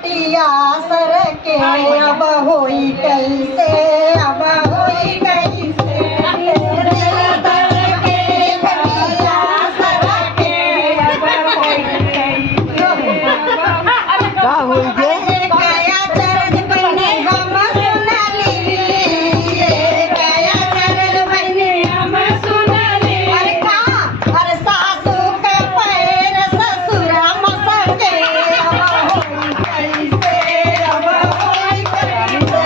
खटिया सर के अब होई कैसे अब होई कैसे दिल धड़ के खटिया सर के अब होई कैसे का होई गे काया चरण बने हम सुनली काया चरण बने हम सुनली अरे का अरे सासू के पैर ससुर मसके अब होई कैसे अब होई कैसे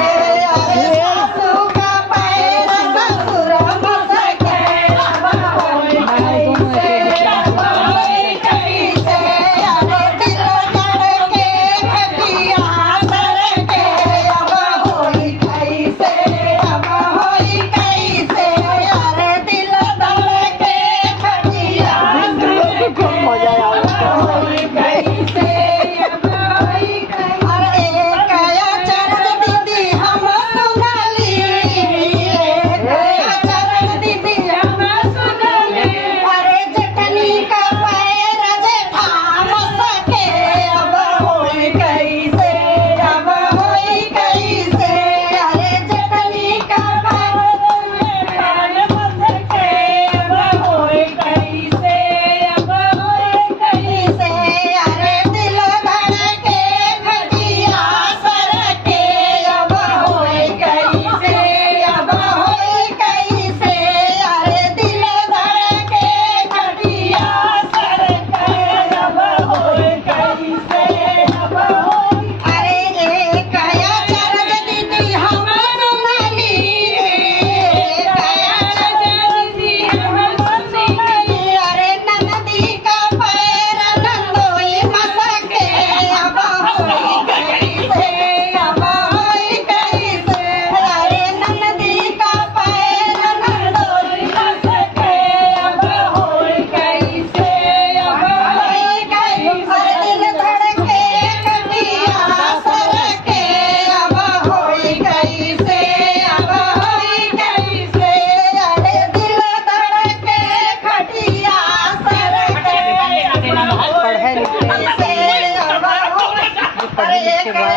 अरे सासू के पैर ससुर मसके अब होई कैसे अब होई कैसे अरे दिल धड़ के खटिया सर के अब होई कैसे अब होई कैसे अरे दिल धड़ के खटिया मजा आया होई कैसे अब होई कैसे अरे काया चरण दीदी हम सुनली काया चरण दीदी हम सुनली अरे जटनी का पैर जेठा मसके अब होई कैसे अब होई कैसे अरे जटनी का पैर मसके अब होई कैसे अब होई कैसे अरे दिल धड़ के खटिया सर के अब होई कैसे अब होई कैसे अरे दिल धड़ के खटिया सर के अब होई कैसे अब होई अरे काया चरण दीदी हम सुनली काया चरण दीदी हम सुनली अरे ननदी का पैर नंदोई मसके अब होई कैसे अब होई कैसे अरे ननदी का पैर नंदोई मसके अब होई कैसे अब होई कैसे दिल धड़ के खटिया सर के अब होई कैसे अब होई कैसे अरे दिल धड़ के खटिया सर के पढ़े लिखे कैसे अब होई अरे